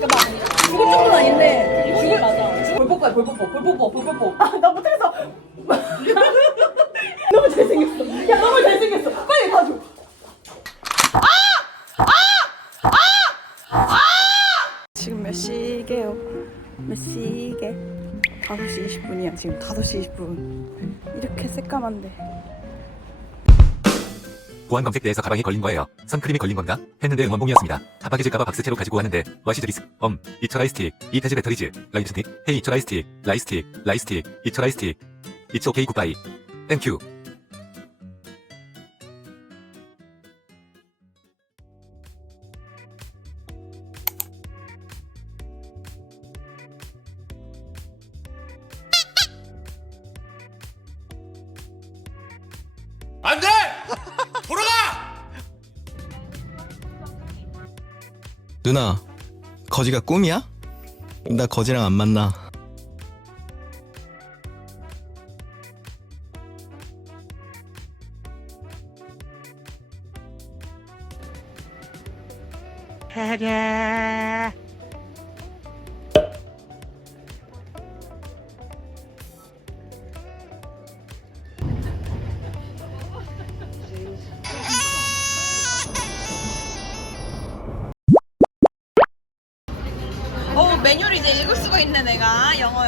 그러니까 막 죽을 정도는 아닌데 죽을 맞아. 볼뽀뽀야 볼뽀뽀 볼뽀뽀 볼뽀뽀. 아나 못해서 너무 잘생겼어 야 너무 잘생겼어 빨리 봐줘 지금 몇 시게요? 몇 시게? 5시 20분이야 지금 5시 20분 이렇게 새까만데 보안 검색대에서 가방이 걸린 거예요. 선크림이 걸린 건가? 했는데 응원봉이었습니다. 답답해질까봐 박스채로 가지고 왔는데 와시드 리스 엄 이처라이스티 이태즈 배터리즈 라이스틱 헤이 이처라이스티 라이스틱 라이스틱 이처라이스티 이츠 오케이 굿바이 땡큐 안 돼! 누나, 거지가 꿈이야? 나 거지랑 안 만나. 어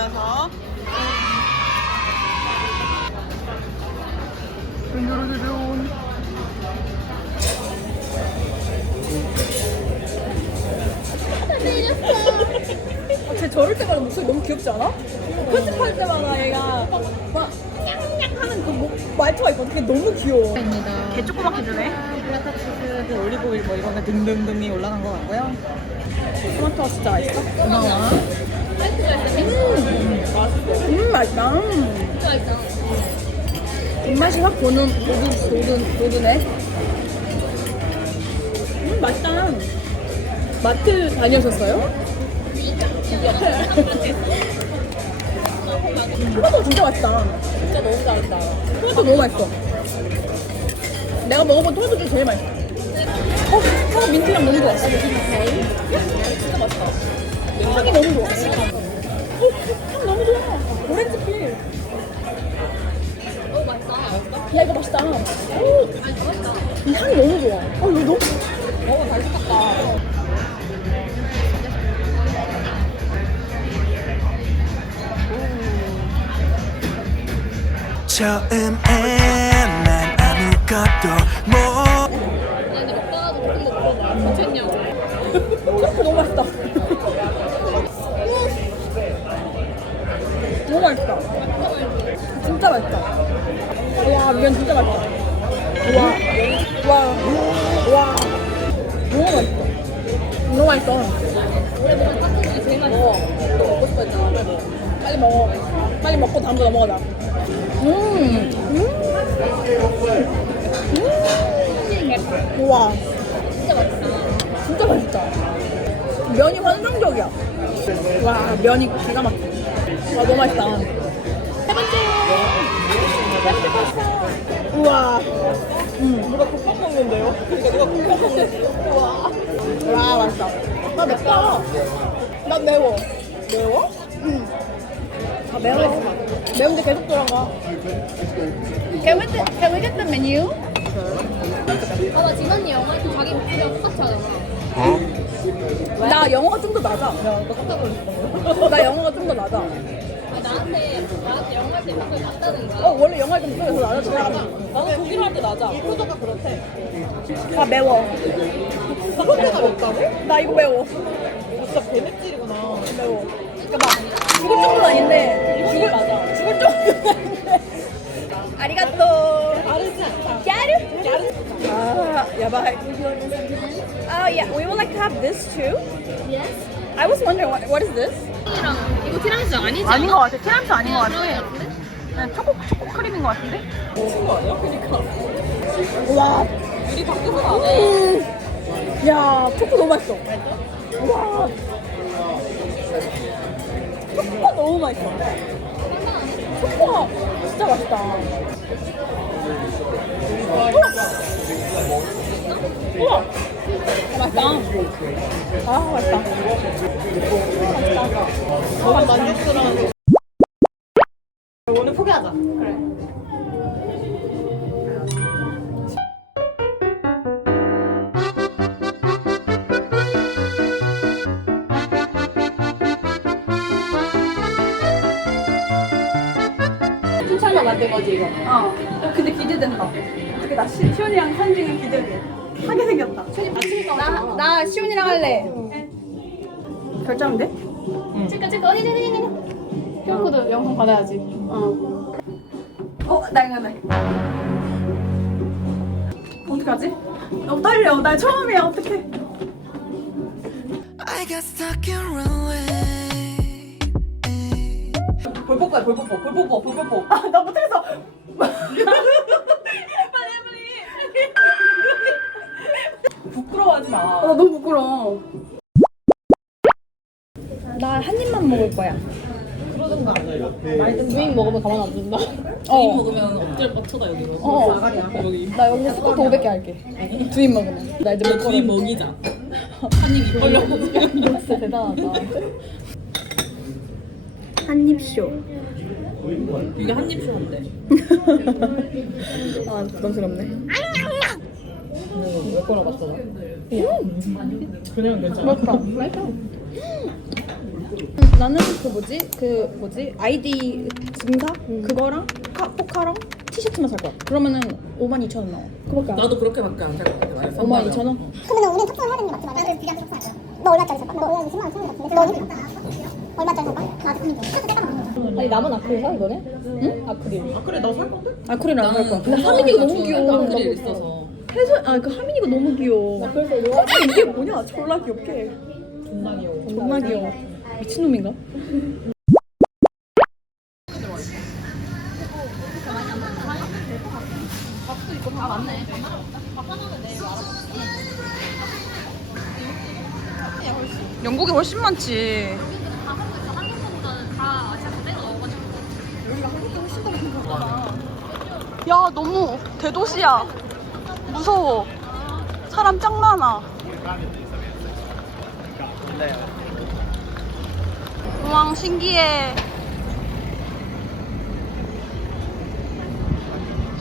영어여서 아, 쟤 저럴 때마다 목소리 너무 귀엽지 않아? 편집할 때마다 얘가 막 냥냥 하는 그 목, 말투가 있거든 그게 너무 귀여워 개 조그맣게 주네 플라타치즈 올리브오일 뭐 이런 거 등등등이 올라간 것 같고요. 토마토가 진짜 맛있어? 고마워 음 맛있다 입맛이 확 도는 도든 도드네 음 맛있다 마트 다녀오셨어요? 토마토 진짜 맛있다 진짜 너무 잘한다. 토마토 너무 맛있어 내가 먹어본 토마토 중에 제일 맛있어 어? 어 민트랑 너무 좋아 진짜 맛있다. 향이 너무 좋아 어? 향 너무 좋아 오렌지 필 너무 맛있다. 야 이거 맛있다. 오, 이 향이 너무 좋아. 어 이거 너무 너무 잘 시켰다. 처음엔 난 아무것도 못 근데 먹다가도 계속 먹고 괜찮냐고. 토마토 너무 맛있다. 우와. 진짜 맛있다. 진짜 맛있다. 면이 환상적이야. 와, 면이 기가 막혀. 와, 너무 맛있다. 세 번째. 세 번째 봤어. 우와. 음. 누가 국밥 먹는데요? 그러니까 누가 국밥 먹는데요? 우와. 와, 맛있다. 나 맵다. 난 매워. 매워? 응. 아, 매워. 매운데 계속 들어가. Can we, can we get the menu? 봐봐, 진언니 영화에서 자기 목소리랑 똑같이 하잖아. 나 영어가 좀 더 낮아. 나 영어가 좀 더 낮아. 아니, 나한테, 나한테 영화할 때 목소리 낮다는가. 어, 원래 영화 좀 속에서 낮아지잖아. 나는 독일 할때 낮아. 프로저가 그렇대. 아, 매워. 프로저가 맵다고? 나 이거 매워. 이거 진짜 개맵찔이구나. 매워. 그러니까 막 죽을 정도는 아닌데 죽을 맞아. 죽을 정도는 아닌데. 아리가또. 다르지 않다. 야르. 아, 야바이. Oh yeah, we would like to have this too. Yes? I was wondering what, what is this? 이거 티라미수 아니지? 아닌 것 같아. 티라미수 아닌 것 같아. 같은데? 그냥 초코 초코 크림인 것 같은데. 미친 거 아니야? 그니까. 와. 유리 밖에서. 음. 야, 초코 너무 맛있어. 와. 초코가 너무 맛있어. 초코가 진짜 맛있다. 우와. 맛있다. 아, 맛있다. 너무 만족스러운. 오늘 포기하자. 그래. 춘천만 만든 거지 이거. 어. 어, 근데 기대된다. 나 시, 시온이랑 찍으면 기대돼. 하게 생겼다. 나, 나 시온이랑 할래. 결정돼? 찍까 찍까 어디 어디 어디 어디. QR 영상 받아야지. 어. 어, 나 이거 나. 어떡하지? 너무 떨려. 나 처음이야. 어떡해. I got stuck in runway 볼뽀뽀야 볼뽀뽀 볼뽀뽀 볼뽀뽀. 아, 나 못해서. 나 한 입만 먹을 거야. 그러든가. 주인 먹으면 가만 안 둔다. 어. 먹으면 엎드려 뻗쳐다 여기로. 어. 나가냐? 여기. 나 여기 스쿼트 500개 할게. 두입 먹으면. 나 이제 못 주인. 먹이자. 한입 입 벌려 먹으면. 진짜 대단하다. 한입쇼. 이게 한입 쇼인데. 아 부담스럽네. 몇 번을 갔어? 그냥 괜찮아. 맛있다. 맛있다. 나는 그 뭐지? 그 뭐지? 아이디 증사 그거랑 카, 포카랑 티셔츠만 살 거야. 그러면은 5만 2천 원 나와. 그밖에 안. 나도 그렇게밖에 안살것 같아. 5만 2천 원? 그러면 우리는 톡톡을 해야 되는 게 맞지? 나도 비장 톡톡 하죠. 너 얼마짜리 살 거야? 너 얼마 10만 원 채운 것 같은데? 너는? 얼마짜리 살 거야? 나도 그니까. 그래서 내가 먹는 거. 아니 남은 아크릴 사 이거네? 응? 아크릴. 아 그래 나 살 건데? 아크릴 안살 거야. 근데 하민이가 너무 귀여워. 아크릴 있어서. 해서, 아, 그 하민이가 너무 귀여워. 그래서 이거 이게 뭐냐? 졸라 귀엽게. 존나 귀여워. 존나 귀여워. 미친 놈인가? 영국이 훨씬 많지. 야 너무 대도시야. 무서워. 사람 짱 많아. 우왕 신기해.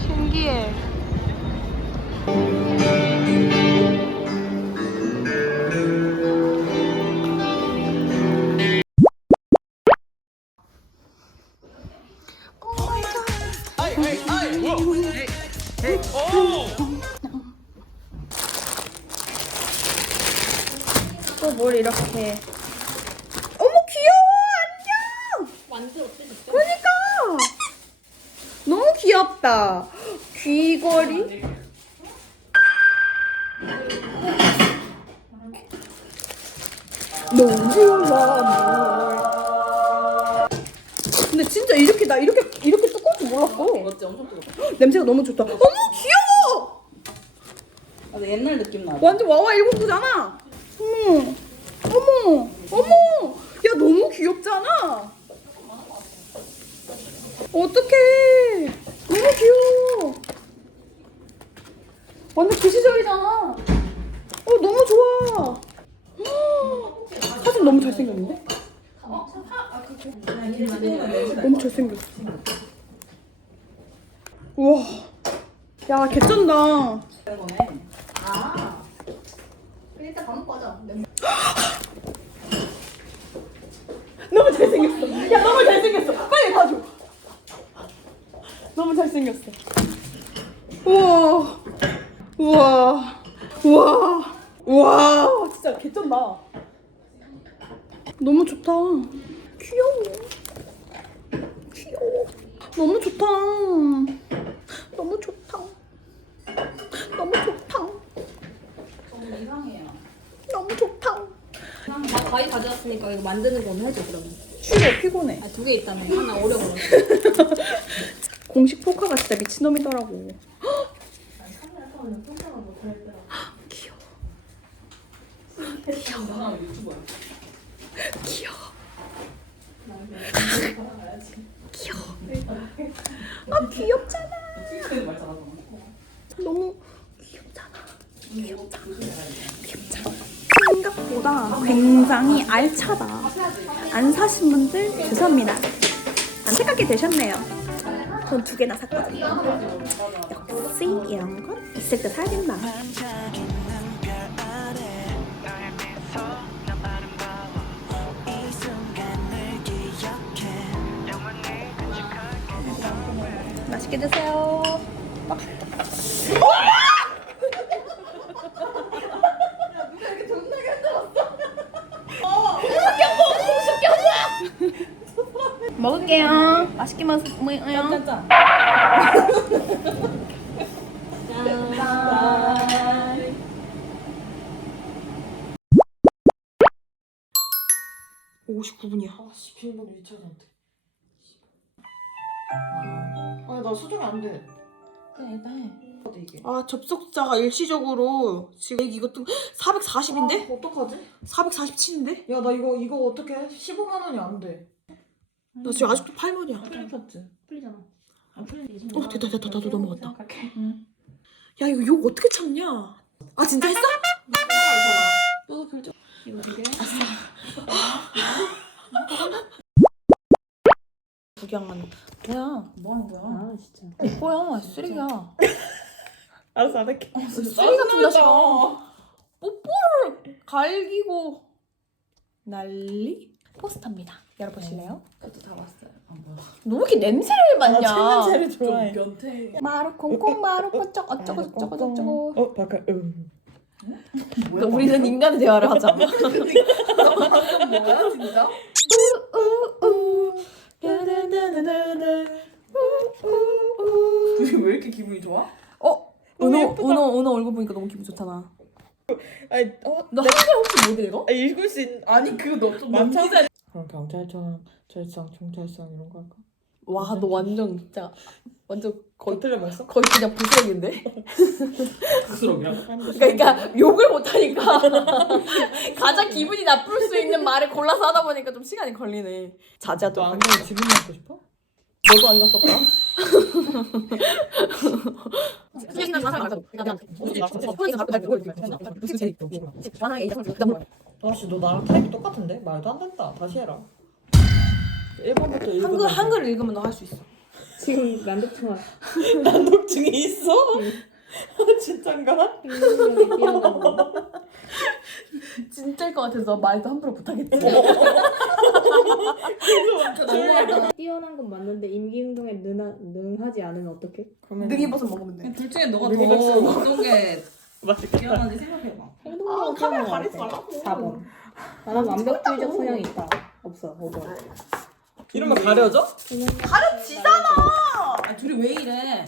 신기해. 또 뭘 이렇게. 어머 귀여워 안녕. 완전 어때 진짜? 그러니까 너무 귀엽다. 귀걸이. 너무 귀여워. 근데 진짜 이렇게 나 이렇게 이렇게 두꺼울 줄 몰랐어. 맞지 엄청 뜨거. 냄새가 너무 좋다. 어머 귀여워. 아, 근데 옛날 느낌 나. 완전 와와 일공구잖아. 어머, 어머, 어머. 야 너무 귀엽잖아. 어떡해. 너무 귀여워. 완전 그 시절이잖아. 어 너무 좋아. 헉, 사진 너무 잘생겼는데? 너무 잘생겼어. 우와. 야 개쩐다. 일단 밥 먹고 하자. 너무 잘생겼어. 야, 너무 잘생겼어. 빨리 봐줘. 너무 잘생겼어. 우와. 우와. 우와. 우와. 진짜 개쩐다. 너무 좋다. 귀여워. 귀여워. 너무 좋다. 너무 좋다. 너무 좋다. 너무 좋다. 다 가위 가져왔으니까 이거 만드는 거 오늘 해줘 그러면. 싫어, 피곤해. 아 두 개 있다며 하나 어려워. 공식 포카가 진짜 미친놈이더라고. 귀여워. 귀여워. 알차다. 안 사신 분들 죄송합니다. 안타깝게 되셨네요. 전 두 개나 샀거든요. 역시 이런 건 있을 때 사야 된다. 맛있게 드세요. 먹을게요. 맛있게 먹어요. 짠짠. 아씨 비밀번호 위치하는데. 아니 나 수정이 안 돼. 그냥 일단 해. 어디 이게? 아 접속자가 일시적으로 지금 이것도 440인데? 아, 어떡하지? 447인데? 야 나 이거 이거 어떻게 해? 15만 원이 안 돼. 나 지금 아직도 8만이야. 풀렸었지. 풀리잖아. 안 풀리지. 어 됐다 됐다 나도 넘어갔다. 생각할게. 응. 야 이거 욕 어떻게 참냐? 아 진짜 했어? 너도 결정. 이거 두 개. 구경만. 뭐야? 뭐 하는 거야? 아 진짜. 뭐야? 쓰레기야. 알았어 안 할게. 쓰레기 같은 자식아. 뽀뽀를 갈기고 난리? 포스터입니다. 열어보실래요? 그것도 다 봤어요. 아 뭐야? 너왜 이렇게 냄새를 맡냐? 냄새를 좋아해. 변태. 마루 콩콩 마루 뽀쩍 어쩌고 저쩌고 저쩌고. 어 바깥 음. 너 우리는 인간의 대화를 하자. 뭐야 진짜? 둘이 왜 이렇게 기분이 좋아? 어? 은호 은호 은호 얼굴 보니까 너무 기분 좋잖아. 아니 어? 너 한글 혹시 못 읽어? 아, 읽을 수 있는 아니 그거 너좀 많잖아. 기자. 그럼 경찰청, 절상, 총찰상 이런 거 할까? 와 너 완전 진짜 완전 거의 틀려 봤어? 거의 그냥 부스럭인데. 부스러기야? 그러니까 욕을 못 하니까 가장 기분이 나쁠 수 있는 말을 골라서 하다 보니까 좀 시간이 걸리네. 자제하도록 너 할게. 안경 지금 갖고 싶어? 너도 안경 썼다. 아씨 너 나랑 타입이 똑같은데? 말도 안 된다. 다시 해라. 1번부터 읽으면 한글 한글 읽으면 너 할 수 있어. 지금 난독증 왔어. 난독증이 있어? 진짠가? 진짜일 것 같아서 말도 함부로 못하겠지. 뛰어난 건 맞는데 임기응동에 능하, 능하지 않으면 어떡해? 능이버섯 먹으면 돼. 둘 중에 너가 더. 어떤 게. 뛰어난지 생각해봐. 행동력은 뛰어난 거 같아. 4번. 나는 완벽주의적 성향이 있다. 없어. 5번. 이러면 가려져? 아 둘이 왜 이래?